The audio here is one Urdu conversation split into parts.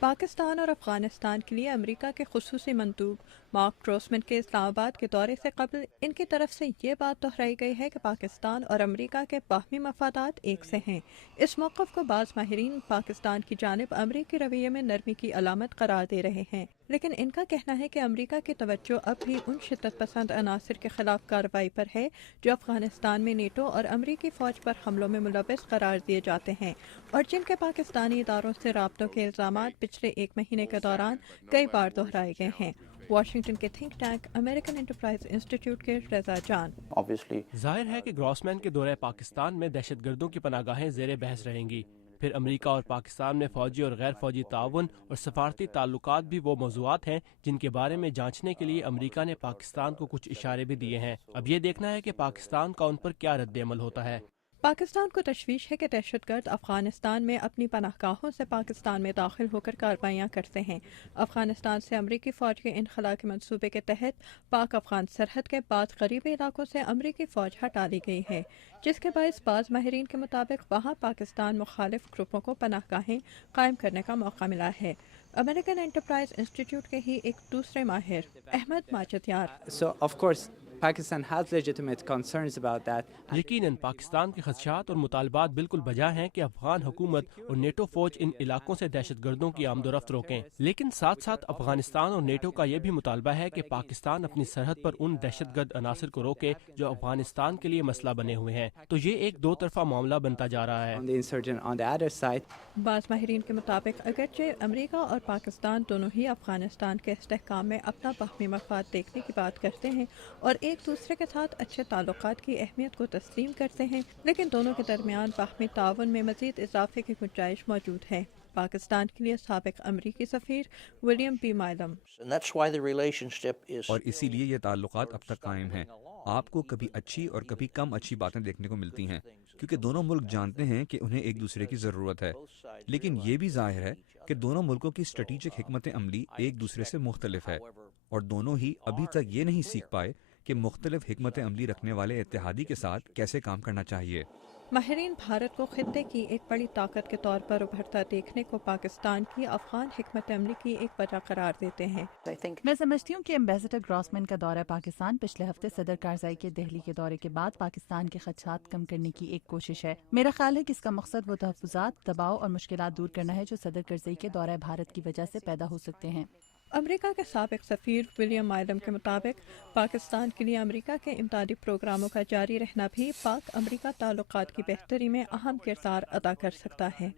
پاکستان اور افغانستان کے لیے امریکہ کے خصوصی مندوب مارک ٹروسمن کے اسلام آباد کے دورے سے قبل ان کی طرف سے یہ بات دہرائی گئی ہے کہ پاکستان اور امریکہ کے باہمی مفادات ایک سے ہیں۔ اس موقف کو بعض ماہرین پاکستان کی جانب امریکی رویے میں نرمی کی علامت قرار دے رہے ہیں، لیکن ان کا کہنا ہے کہ امریکہ کی توجہ اب بھی ان شدت پسند عناصر کے خلاف کارروائی پر ہے جو افغانستان میں نیٹو اور امریکی فوج پر حملوں میں ملوث قرار دیے جاتے ہیں اور جن کے پاکستانی اداروں سے رابطوں کے الزامات پچھلے ایک مہینے کے دوران کئی بار دہرائے گئے ہیں۔ واشنگٹن کے think tank American enterprise institute کے رضا جان۔ ظاہر ہے کہ گراسمین کے دورہ پاکستان میں دہشت گردوں کی پناہ گاہیں زیر بحث رہیں گی۔ پھر امریکہ اور پاکستان میں فوجی اور غیر فوجی تعاون اور سفارتی تعلقات بھی وہ موضوعات ہیں جن کے بارے میں جانچنے کے لیے امریکہ نے پاکستان کو کچھ اشارے بھی دیے ہیں۔ اب یہ دیکھنا ہے کہ پاکستان کا ان پر کیا رد عمل ہوتا ہے۔ پاکستان کو تشویش ہے کہ دہشت گرد افغانستان میں اپنی پناہ گاہوں سے پاکستان میں داخل ہو کر کارروائیاں کرتے ہیں۔ افغانستان سے امریکی فوج کے انخلاء کے منصوبے کے تحت پاک افغان سرحد کے بعض قریبی علاقوں سے امریکی فوج ہٹا لی گئی ہے، جس کے باعث بعض ماہرین کے مطابق وہاں پاکستان مخالف گروپوں کو پناہ گاہیں قائم کرنے کا موقع ملا ہے۔ امریکن انٹرپرائز انسٹیٹیوٹ کے ہی ایک دوسرے ماہر احمد ماجد یار۔ Pakistan has legitimate concerns about that. یقیناً پاکستان کے خدشات اور مطالبات بالکل بجا ہیں کہ افغان حکومت اور نیٹو فوج ان علاقوں سے دہشت گردوں کی آمد و رفت روکیں، لیکن ساتھ ساتھ افغانستان اور نیٹو کا یہ بھی مطالبہ ہے کہ پاکستان اپنی سرحد پر ان دہشت گرد عناصر کو روکے جو افغانستان کے لیے مسئلہ بنے ہوئے ہیں۔ تو یہ ایک دو طرفہ معاملہ بنتا جا رہا ہے۔ On the insurgent on the other side. بعض ماہرین کے مطابق اگرچہ امریکہ اور پاکستان دونوں ہی افغانستان کے استحکام میں اپنا باہمی مفاد دیکھنے کی بات کرتے ہیں اور ایک دوسرے کے ساتھ اچھے تعلقات کی اہمیت کو تسلیم کرتے ہیں، لیکن دونوں کے درمیان باہمی تعاون میں مزید اضافے کی گنجائش موجود ہے۔ پاکستان کے لیے سابق امریکی سفیر ولیم بی مائلم۔ اور اسی لیے یہ تعلقات اب تک قائم ہیں۔ آپ کو کبھی اچھی اور کبھی کم اچھی باتیں دیکھنے کو ملتی ہیں، کیونکہ دونوں ملک جانتے ہیں کہ انہیں ایک دوسرے کی ضرورت ہے، لیکن یہ بھی ظاہر ہے کہ دونوں ملکوں کی اسٹریٹجک حکمت عملی ایک دوسرے سے مختلف ہے، اور دونوں ہی ابھی تک یہ نہیں سیکھ پائے کہ مختلف حکمت عملی رکھنے والے اتحادی کے ساتھ کیسے کام کرنا چاہیے۔ ماہرین بھارت کو خطے کی ایک بڑی طاقت کے طور پر ابھرتا دیکھنے کو پاکستان کی افغان حکمت عملی کی ایک وجہ قرار دیتے ہیں۔ میں سمجھتی ہوں کہ ایمبیسڈر گراسمین کا دورہ پاکستان پچھلے ہفتے صدر کارزائی کے دہلی کے دورے کے بعد پاکستان کے خدشات کم کرنے کی ایک کوشش ہے۔ میرا خیال ہے کہ اس کا مقصد وہ تحفظات، دباؤ اور مشکلات دور کرنا ہے جو صدر کارزائی کے دورہ بھارت کی وجہ سے پیدا ہو سکتے ہیں۔ امریکہ کے سابق سفیر ولیم مائلم کے مطابق پاکستان کے لیے امریکہ کے امدادی پروگراموں کا جاری رہنا بھی پاک امریکہ تعلقات کی بہتری میں اہم کردار ادا کر سکتا ہے۔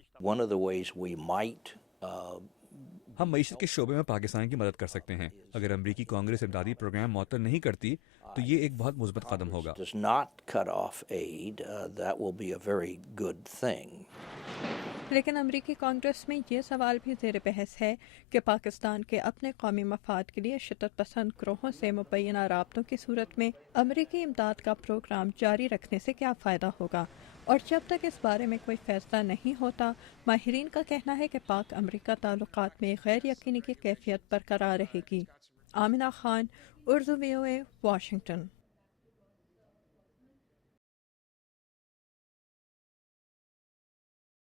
ہم معیشت کے شعبے میں پاکستان کی مدد کر سکتے ہیں۔ اگر امریکی کانگریس امدادی پروگرام معطل نہیں کرتی تو یہ ایک بہت مثبت قدم ہوگا۔ لیکن امریکی کانگریس میں یہ سوال بھی زیر بحث ہے کہ پاکستان کے اپنے قومی مفاد کے لیے شدت پسند گروہوں سے مبینہ رابطوں کی صورت میں امریکی امداد کا پروگرام جاری رکھنے سے کیا فائدہ ہوگا، اور جب تک اس بارے میں کوئی فیصلہ نہیں ہوتا، ماہرین کا کہنا ہے کہ پاک امریکہ تعلقات میں غیر یقینی کی کیفیت برقرار رہے گی۔ Amna Khan, Urdu VOA، Washington.